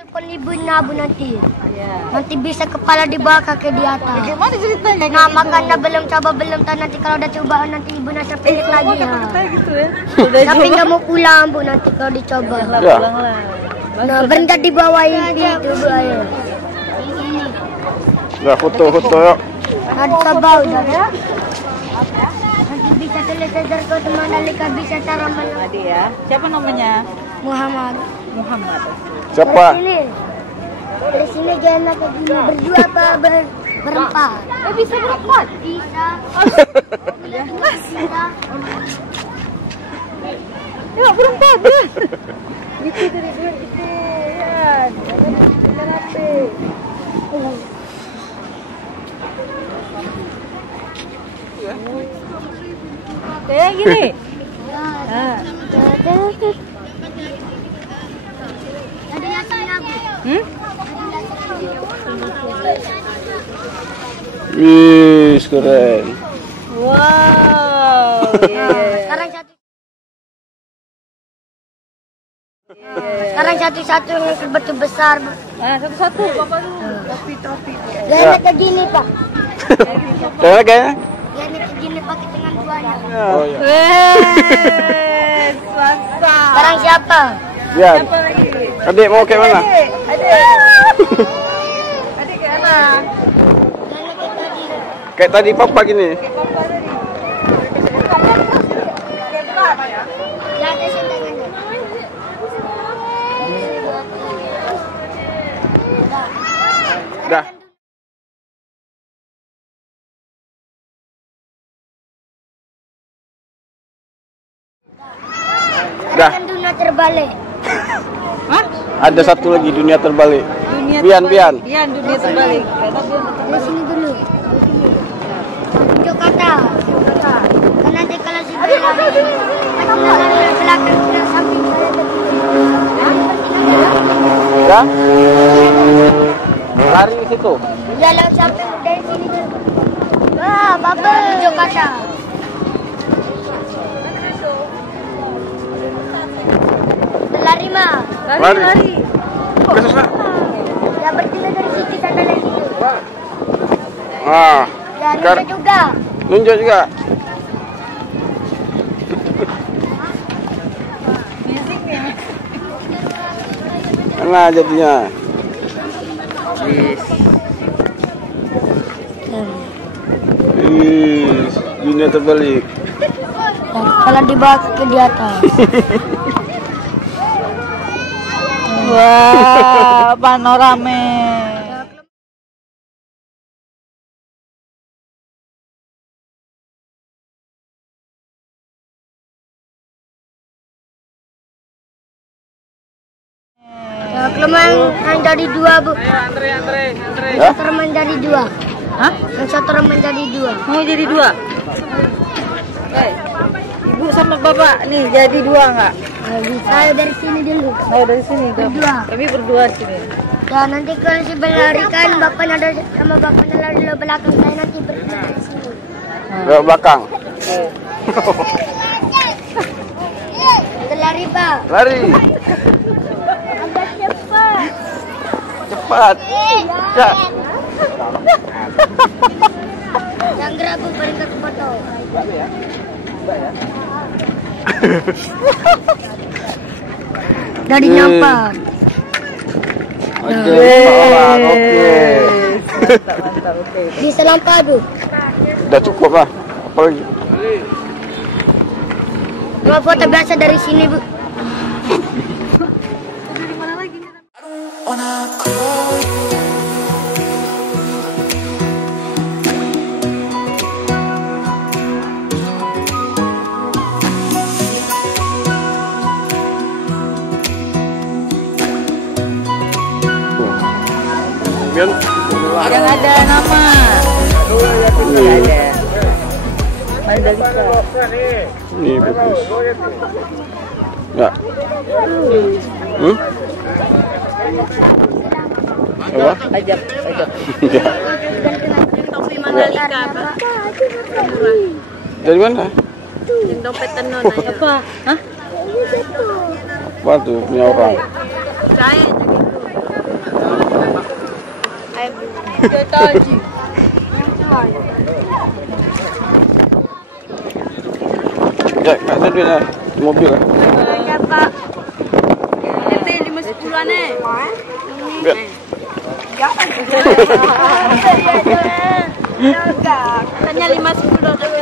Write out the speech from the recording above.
Telepon ibunya Bu nanti. Nanti bisa kepala di bawah kaki di atas. Gimana ceritanya? Nah makanya belum coba belum tahu nanti kalau udah coba nanti ibu nasa pendek lagi ya. Gitu ya. Tapi nggak mau pulang Bu nanti kalau dicoba. Ya. Pulanglah. Nah berhenti di bawah ini itu Bu ayo. Udah foto-foto yuk. Nah coba udah ya. Nanti bisa selesai ke teman Alika bisa cara Adi ya. Siapa namanya? Muhammad. Siapa? Dari sini jangan kayak gini berdua apa berempat? Bisa berempat. Bisa. Bisa. Yuk berempat ya. Gitu dari dua gitu. Ya. Jangan rapi. Kayak gini. Wih, keren. Wow. Sekarang satu-satu yang betul besar. Nah, satu-satu Bapak dulu. Trofi. Jangan kayak gini Pak. Kayak Jangan kayak gini pakai tangan duanya. Oh iya. Swasta. Sekarang siapa? Ya. Siapa lagi? Adik mau kayak mana? Adik ke anak. Kayak tadi papa gini. Papa tadi. Ya ada tangannya. Dah. Dah. Dunia terbalik. Hah? Ada satu lagi dunia terbalik. Bian Bian. dunia terbalik. Di sini dulu. Di sini. Tunjuk kata. Kan nanti kalau si Bella lari belakang ke samping Ya. Lari di situ. jalan sampai dari sini dulu. Wah, bapak tunjuk kata. Lari mah. Lari. Kesana. Ya bertindak dari situ sana dari situ. Ah. Ya nunjuk juga. Nunjuk juga. Mana jadinya? Dunia terbalik. Kalau di bawah kaki di atas. Wah, panorame. Ya, kelemahan yang jadi dua Bu. Antre. Satu menjadi dua. Hah? Yang satu menjadi dua. Mau jadi dua? Ibu sama bapak nih jadi dua nggak? Bisa. Ayo dari sini dulu. Ayo dari sini. Berdua. Kami berdua sini. Ya nanti kalau si berlarikan bapaknya ada sama bapaknya lari ke belakang saya nanti berhenti dari sini. Ke belakang. Kita lari Pak. Lari. Agak cepat. Cepat. Ya. Yang gerak Bu paling ke foto. Dari nyampak. Oke. Mantap, oke. Bisa lampa Bu. Udah cukup lah. Apa lagi? Dua foto biasa dari sini Bu. Bian. Yang ada nama. Nih. Ada. Mandalika. Nih bagus. Ya. Apa? Ajak. Topi Mandalika. Dari mana? Yang dompet tenon ayo. Apa? Hah? Apa tuh punya orang? Saya jadi Dia taji. Ya, kat ada duit lah. Mobil lah. Ya, Pak. DP 5-10-an Biar. Katanya 5-10 DP.